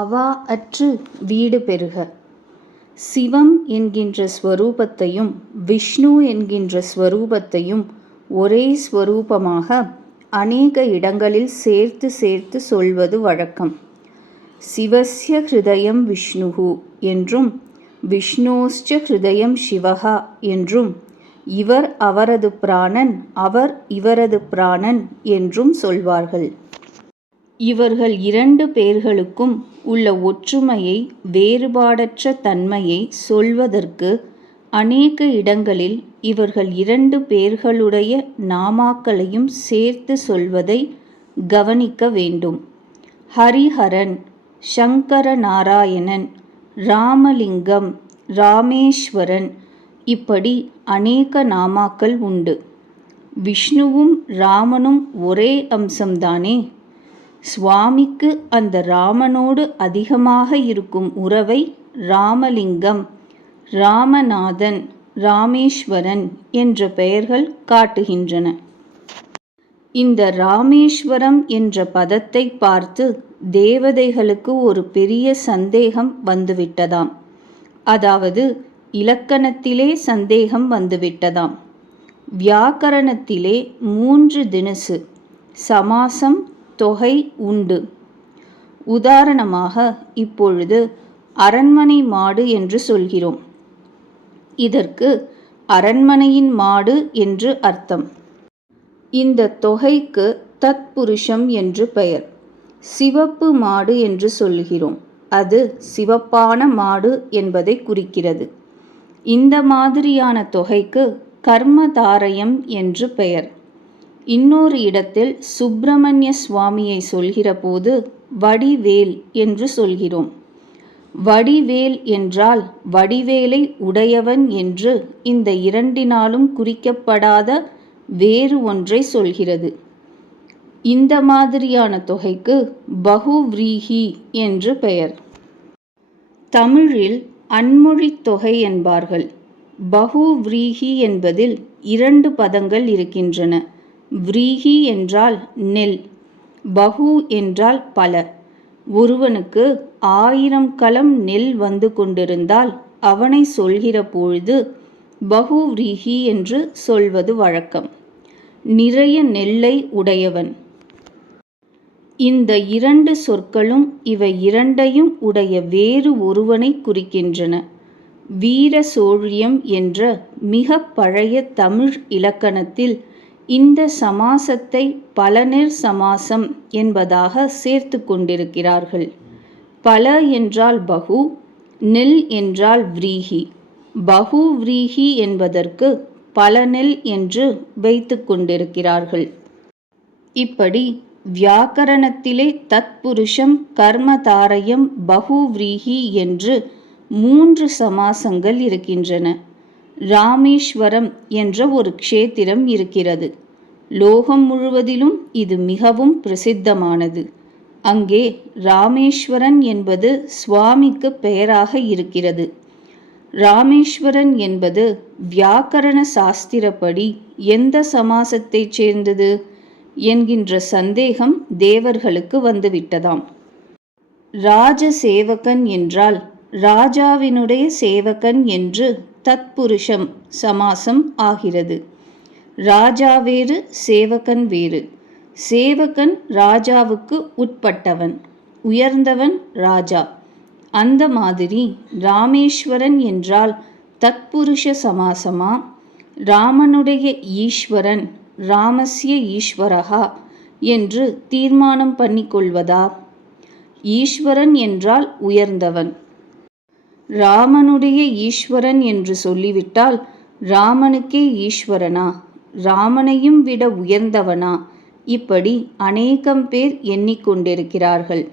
அவா அற்று வீடு பெறுக. சிவம் என்கின்ற ஸ்வரூபத்தையும் விஷ்ணு என்கின்ற ஸ்வரூபத்தையும் ஒரே ஸ்வரூபமாக அநேக இடங்களில் சேர்த்து சேர்த்து சொல்வது வழக்கம். சிவஸ்ய ஹிருதயம் விஷ்ணுகு என்றும் விஷ்ணோஸ்ச ஹிருதயம் சிவகா என்றும் இவர் அவரது பிராணன் அவர் இவரது பிராணன் என்றும் சொல்வார்கள். இவர்கள் இரண்டு பேர்களுக்கும் உள்ள ஒற்றுமையை வேறுபாடற்ற தன்மையை சொல்வதற்கு அநேக இடங்களில் இவர்கள் இரண்டு பேர்களுடைய நாமாக்களையும் சேர்த்து சொல்வதை கவனிக்க வேண்டும். ஹரிஹரன் சங்கர நாராயணன் ராமலிங்கம் ராமேஸ்வரன் இப்படி அநேக நாமாக்கள் உண்டு. விஷ்ணுவும் ராமனும் ஒரே அம்சம்தானே? சுவாமிக்கு அந்த ராமனோடு அதிகமாக இருக்கும் உறவை ராமலிங்கம் ராமநாதன் ராமேஸ்வரன் என்ற பெயர்கள் காட்டுகின்றன. இந்த ராமேஸ்வரம் என்ற பதத்தை பார்த்து தேவதைகளுக்கு ஒரு பெரிய சந்தேகம் வந்துவிட்டதாம். அதாவது இலக்கணத்திலே சந்தேகம் வந்துவிட்டதாம். வியாக்கரணத்திலே மூன்று தினசு சமாசம் தொகை உண்டு. உதாரணமாக இப்பொழுது அரண்மனை மாடு என்று சொல்கிறோம். இதற்கு அரண்மனையின் மாடு என்று அர்த்தம். இந்த தொகைக்கு தத்புருஷம் என்று பெயர். சிவப்பு மாடு என்று சொல்கிறோம். அது சிவப்பான மாடு என்பதை குறிக்கிறது. இந்த மாதிரியான தொகைக்கு கர்மதாரயம் என்று பெயர். இன்னொரு இடத்தில் சுப்பிரமணிய சுவாமியை சொல்கிற போது வடிவேல் என்று சொல்கிறோம். வடிவேல் என்றால் வடிவேலை உடையவன் என்று இந்த இரண்டினாலும் குறிக்கப்படாத வேறு ஒன்றை சொல்கிறது. இந்த மாதிரியான தொகைக்கு பகுவ்ரீஹி என்று பெயர். தமிழில் அன்மொழித் தொகை என்பார்கள். பகுவ்ரீஹி என்பதில் இரண்டு பதங்கள் இருக்கின்றன. விரீஹி என்றால் நெல் பகு என்றால் பல. ஒருவனுக்கு ஆயிரம் களம் நெல் வந்து கொண்டிருந்தால் அவனை சொல்கிற பொழுது பகுவ்ரீஹி என்று சொல்வது வழக்கம். நிறைய நெல்லை உடையவன். இந்த இரண்டு சொற்களும் இவை இரண்டையும் உடைய வேறு ஒருவனை குறிக்கின்றன. வீர சோழியம் என்ற மிக பழைய தமிழ் இலக்கணத்தில் இந்த சமாசத்தை பலனிர் சமாசம் என்பதாக சேர்த்து கொண்டிருக்கிறார்கள். பல என்றால் பகு நெல் என்றால் வ்ரீஹி பகு விரீஹி என்பதற்கு பல நெல் என்று வைத்து கொண்டிருக்கிறார்கள். இப்படி வியாக்கரணத்திலே தத்புருஷம் கர்மதாரயம் பகுவிரீஹி என்று மூன்று சமாசங்கள் இருக்கின்றன. ராமேஸ்வரம் என்ற ஒரு க்ஷேத்திரம் இருக்கிறது. லோகம் முழுவதிலும் இது மிகவும் பிரசித்தமானது. அங்கே ராமேஸ்வரன் என்பது சுவாமிக்கு பெயராக இருக்கிறது. ராமேஸ்வரன் என்பது வியாக்கரண சாஸ்திரப்படி எந்த சமாசத்தைச் சேர்ந்தது என்கின்ற சந்தேகம் தேவர்களுக்கு வந்துவிட்டதாம். ராஜசேவகன் என்றால் ராஜாவினுடைய சேவகன் என்று தத்புருஷம் சமாசம் ஆகிறது. ராஜா வேறு சேவகன் வேறு. சேவகன் ராஜாவுக்கு உட்பட்டவன் உயர்ந்தவன் ராஜா. அந்த மாதிரி ராமேஸ்வரன் என்றால் தத்புருஷ சமாசமா? ராமனுடைய ஈஸ்வரன் ராமசிய ஈஸ்வரகா என்று தீர்மானம் பண்ணிக்கொள்வதா? ஈஸ்வரன் என்றால் உயர்ந்தவன். ராமனுடைய ஈஸ்வரன் என்று சொல்லிவிட்டால் ராமனுக்கே ஈஸ்வரனா? ராமனையும் விட உயர்ந்தவனா? இப்படி அநேகம் பேர் எண்ணிக்கொண்டிருக்கிறார்கள்.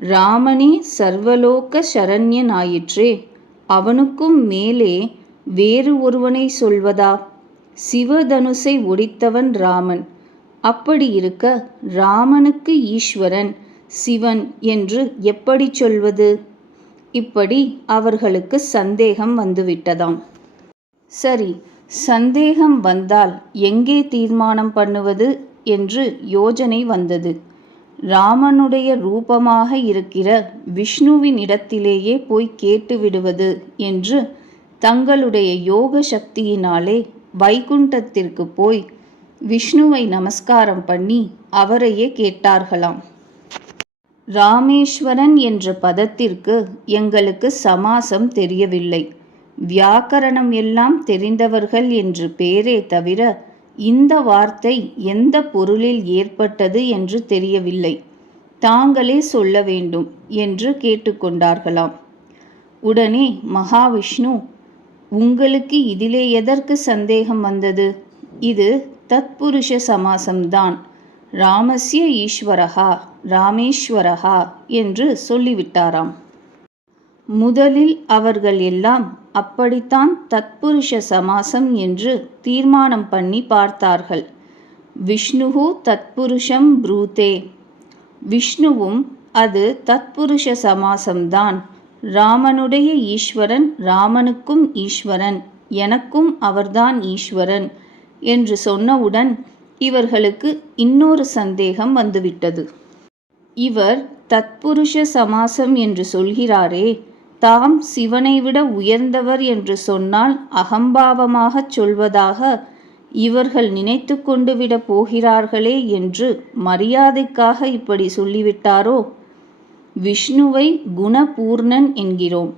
ராமனே சர்வலோக சரண்யனாயிற்றே அவனுக்கும் மேலே வேறு ஒருவனை சொல்வதா? சிவதனுசை ஒடித்தவன் ராமன். அப்படி இருக்க ராமனுக்கு ஈஸ்வரன் சிவன் என்று எப்படி சொல்வது? இப்படி அவர்களுக்கு சந்தேகம் வந்துவிட்டதாம். சரி சந்தேகம் வந்தால் எங்கே தீர்மானம் பண்ணுவது என்று யோஜனை வந்தது. ராமனுடைய ரூபமாக இருக்கிற விஷ்ணுவின் இடத்திலேயே போய் கேட்டு விடுவது என்று தங்களுடைய யோக சக்தியினாலே வைகுண்டத்திற்கு போய் விஷ்ணுவை நமஸ்காரம் பண்ணி அவரையே கேட்டார்களாம். ராமேஸ்வரன் என்ற பதத்திற்கு எங்களுக்கு சமாசம் தெரியவில்லை. வியாக்கரணம் எல்லாம் தெரிந்தவர்கள் என்று பேரே தவிர இந்த வார்த்தை எந்த பொருளில் ஏற்பட்டது என்று தெரியவில்லை. தாங்களே சொல்ல வேண்டும் என்று கேட்டுக்கொண்டார்களாம். உடனே மகாவிஷ்ணு உங்களுக்கு இதிலே எதற்கு சந்தேகம் வந்தது? இது தத்புருஷ சமாசம்தான். ராமஸ்ய ஈஸ்வரகா ராமேஸ்வரகா என்று சொல்லிவிட்டாராம். முதலில் அவர்கள் எல்லாம் அப்படித்தான் தத்புருஷ சமாசம் என்று தீர்மானம் பண்ணி பார்த்தார்கள். விஷ்ணுகு தத்புருஷம் ப்ரூதே. விஷ்ணுவும் அது தத்புருஷ சமாசம்தான். ராமனுடைய ஈஸ்வரன் ராமனுக்கும் ஈஸ்வரன் எனக்கும் அவர்தான் ஈஸ்வரன் என்று சொன்னவுடன் இவர்களுக்கு இன்னொரு சந்தேகம் வந்துவிட்டது. இவர் தத்புருஷ சமாசம் என்று சொல்கிறாரே தாம் சிவனை விட உயர்ந்தவர் என்று சொன்னால் அகம்பாவமாகச் சொல்வதாக இவர்கள் நினைத்து கொண்டு விட போகிறார்களே என்று மரியாதைக்காக இப்படி சொல்லிவிட்டாரோ? விஷ்ணுவை குணபூர்ணன் என்கிறோம்.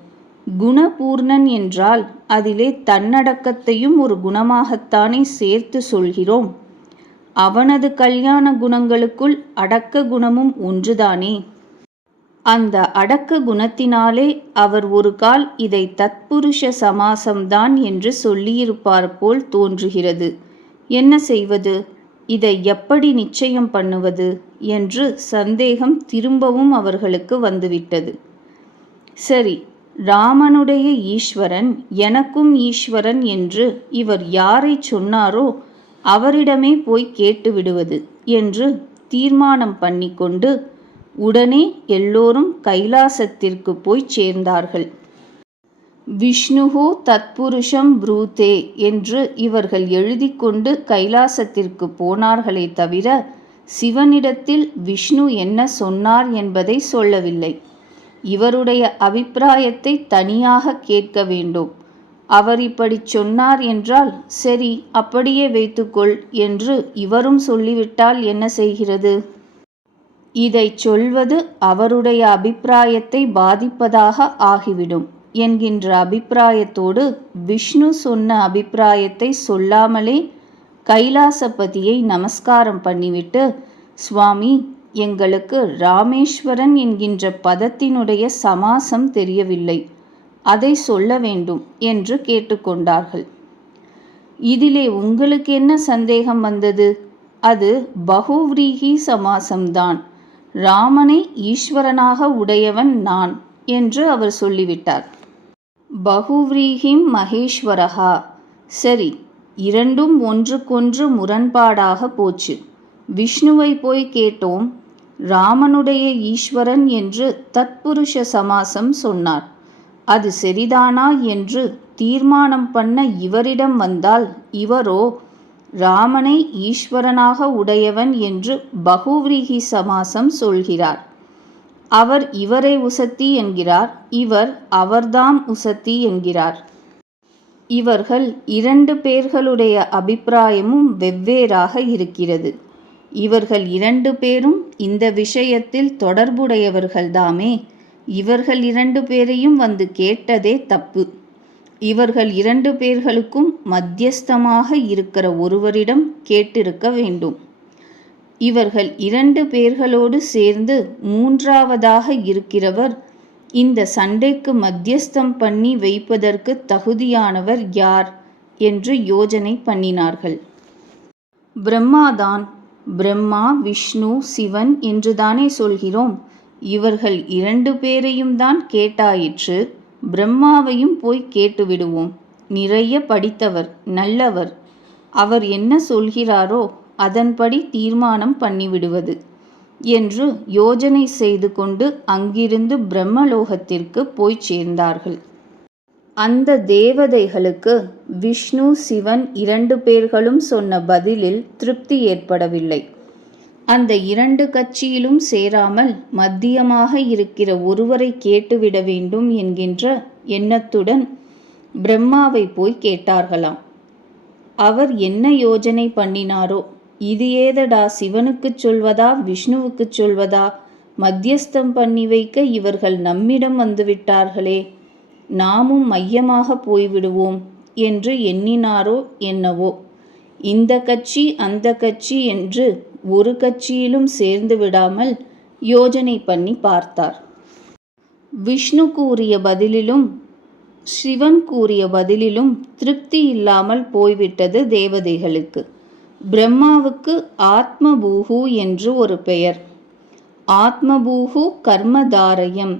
குணபூர்ணன் என்றால் அதிலே தன்னடக்கத்தையும் ஒரு குணமாகத்தானே சேர்த்து சொல்கிறோம். அவனது கல்யாண குணங்களுக்குள் அடக்க குணமும் ஒன்றுதானே? அந்த அடக்க குணத்தினாலே அவர் ஒரு கால் இதை தத்புருஷ சமாசம்தான் என்று சொல்லியிருப்பார் போல் தோன்றுகிறது. என்ன செய்வது? இதை எப்படி நிச்சயம் பண்ணுவது? என்று சந்தேகம் திரும்பவும் அவர்களுக்கு வந்துவிட்டது. சரி ராமனுடைய ஈஸ்வரன் எனக்கும் ஈஸ்வரன் என்று இவர் யாரை சொன்னாரோ அவரிடமே போய் கேட்டுவிடுவது என்று தீர்மானம் பண்ணிக்கொண்டு உடனே எல்லோரும் கைலாசத்திற்கு போய் சேர்ந்தார்கள். விஷ்ணுஹோ தத்புருஷம் ப்ரூதே என்று இவர்கள் எழுதி கொண்டு கைலாசத்திற்கு போனார்களே தவிர சிவனிடத்தில் விஷ்ணு என்ன சொன்னார் என்பதை சொல்லவில்லை. இவருடைய அபிப்பிராயத்தை தனியாக கேட்க வேண்டும். அவர் இப்படி சொன்னார் என்றால் சரி அப்படியே வைத்துக்கொள் என்று இவரும் சொல்லிவிட்டால் என்ன செய்கிறது? இதை சொல்வது அவருடைய அபிப்பிராயத்தை பாதிப்பதாக ஆகிவிடும் என்கின்ற அபிப்பிராயத்தோடு விஷ்ணு சொன்ன அபிப்பிராயத்தை சொல்லாமலே கைலாசபதியை நமஸ்காரம் பண்ணிவிட்டு சுவாமி எங்களுக்கு ராமேஸ்வரன் என்கின்ற பதத்தினுடைய சமாசம் தெரியவில்லை. அதை சொல்ல வேண்டும் என்று கேட்டுக்கொண்டார்கள். இதிலே உங்களுக்கு என்ன சந்தேகம் வந்தது? அது பகுவ்ரீகி சமாசம்தான். ராமனை ஈஸ்வரனாக உடையவன் நான் என்று அவர் சொல்லிவிட்டார். பகுவ்ரீஹிம் மகேஸ்வரகா சரி இரண்டும் ஒன்றுக்கொன்று முரண்பாடாக போச்சு. விஷ்ணுவை போய் கேட்டோம் ராமனுடைய ஈஸ்வரன் என்று தத்புருஷ சமாசம் சொன்னார். அது சரிதானா என்று தீர்மானம் பண்ண இவரிடம் வந்தால் இவரோ ராமனை ஈஸ்வரனாக உடையவன் என்று பகுவிரிகி சமாசம் சொல்கிறார். அவர் இவரை உசத்தி என்கிறார் இவர் அவர்தாம் உசத்தி என்கிறார். இவர்கள் இரண்டு பேர்களுடைய அபிப்பிராயமும் வெவ்வேறாக இருக்கிறது. இவர்கள் இரண்டு பேரும் இந்த விஷயத்தில் தொடர்புடையவர்கள்தாமே. இவர்கள் இரண்டு பேரையும் வந்து கேட்டதே தப்பு. இவர்கள் இரண்டு பேர்களுக்கும் மத்தியஸ்தமாக இருக்கிற ஒருவரிடம் கேட்டிருக்க வேண்டும். இவர்கள் இரண்டு பேர்களோடு சேர்ந்து மூன்றாவதாக இருக்கிறவர் இந்த சண்டைக்கு மத்தியஸ்தம் பண்ணி வைப்பதற்கு தகுதியானவர் யார்? என்று யோஜனை பண்ணினார்கள். பிரம்மாதான் பிரம்மா விஷ்ணு சிவன் என்றுதானே சொல்கிறோம். இவர்கள் இரண்டு பேரையும் தான் கேட்டாயிற்று. பிரம்மாவையும் போய் கேட்டுவிடுவோம். நிறைய படித்தவர் நல்லவர். அவர் என்ன சொல்கிறாரோ அதன்படி தீர்மானம் பண்ணிவிடுவது என்று யோஜனை செய்து கொண்டு அங்கிருந்து பிரம்மலோகத்திற்கு போய் சேர்ந்தார்கள். அந்த தேவதைகளுக்கு விஷ்ணு சிவன் இரண்டு பேர்களும் சொன்ன பதிலில் திருப்தி ஏற்படவில்லை. அந்த இரண்டு கட்சியிலும் சேராமல் மத்தியமாக இருக்கிற ஒருவரை கேட்டுவிட வேண்டும் என்கின்ற எண்ணத்துடன் பிரம்மாவை போய் கேட்டார்களாம். அவர் என்ன யோஜனை பண்ணினாரோ இது ஏதடா சிவனுக்குச் சொல்வதா விஷ்ணுவுக்குச் சொல்வதா மத்தியஸ்தம் பண்ணி வைக்க இவர்கள் நம்மிடம் வந்துவிட்டார்களே நாமும் மையமாக போய்விடுவோம் என்று எண்ணினாரோ என்னவோ இந்த கட்சி அந்த கட்சி என்று ஒரு கட்சியிலும் சேர்ந்து விடாமல் யோஜனை பண்ணி பார்த்தார். விஷ்ணு கூறிய பதிலிலும் சிவன் கூறிய பதிலிலும் திருப்தி இல்லாமல் போய்விட்டது தேவதைகளுக்கு. பிரம்மாவுக்கு ஆத்மபூஹு என்று ஒரு பெயர். ஆத்மபூஹு கர்மதாரயம்.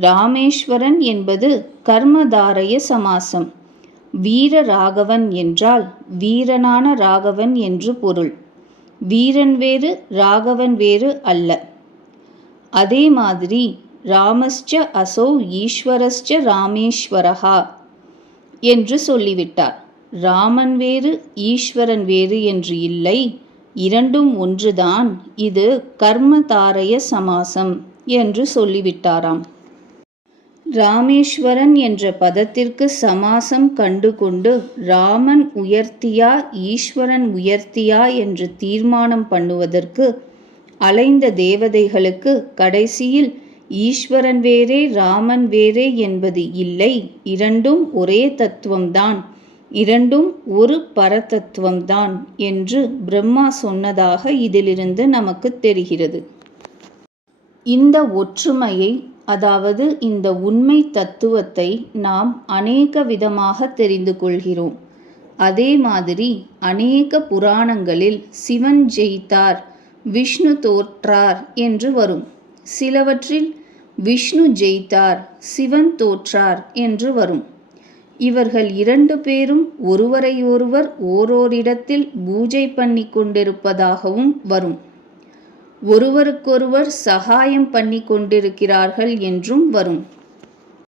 ராமேஸ்வரன் என்பது கர்மதாரய சமாசம். வீர ராகவன் என்றால் வீரனான ராகவன் என்று பொருள். வீரன் வேறு ராகவன் வேறு அல்ல. அதே மாதிரி ராமஸ்ச அசௌ ஈஸ்வரஸ்ச ராமேஸ்வரஹா என்று சொல்லிவிட்டார். ராமன் வேறு ஈஸ்வரன் வேறு என்று இல்லை. இரண்டும் ஒன்றுதான். இது கர்மதாரய சமாசம் என்று சொல்லிவிட்டாராம். ராமேஸ்வரன் என்ற பதத்திற்கு சமாசம் கண்டு கொண்டு ராமன் உயர்த்தியா ஈஸ்வரன் உயர்த்தியா என்று தீர்மானம் பண்ணுவதற்கு அலைந்த தேவதைகளுக்கு கடைசியில் ஈஸ்வரன் வேறே ராமன் வேறே என்பது இல்லை. இரண்டும் ஒரே தத்துவம்தான். இரண்டும் ஒரு பரதத்துவம்தான் என்று பிரம்மா சொன்னதாக இதிலிருந்து நமக்கு தெரிகிறது. இந்த ஒற்றுமையை அதாவது இந்த உண்மை தத்துவத்தை நாம் அநேக விதமாக தெரிந்து கொள்கிறோம். அதே மாதிரி அநேக புராணங்களில் சிவன் ஜெயித்தார் விஷ்ணு தோற்றார் என்று வரும். சிலவற்றில் விஷ்ணு ஜெயித்தார் சிவன் தோற்றார் என்று வரும். இவர்கள் இரண்டு பேரும் ஒருவரையொருவர் ஓரோரிடத்தில் பூஜை பண்ணி கொண்டிருப்பதாகவும் வரும். ஒருவருக்கொருவர் சகாயம் பண்ணி கொண்டிருக்கிறார்கள் என்றும் வரும்.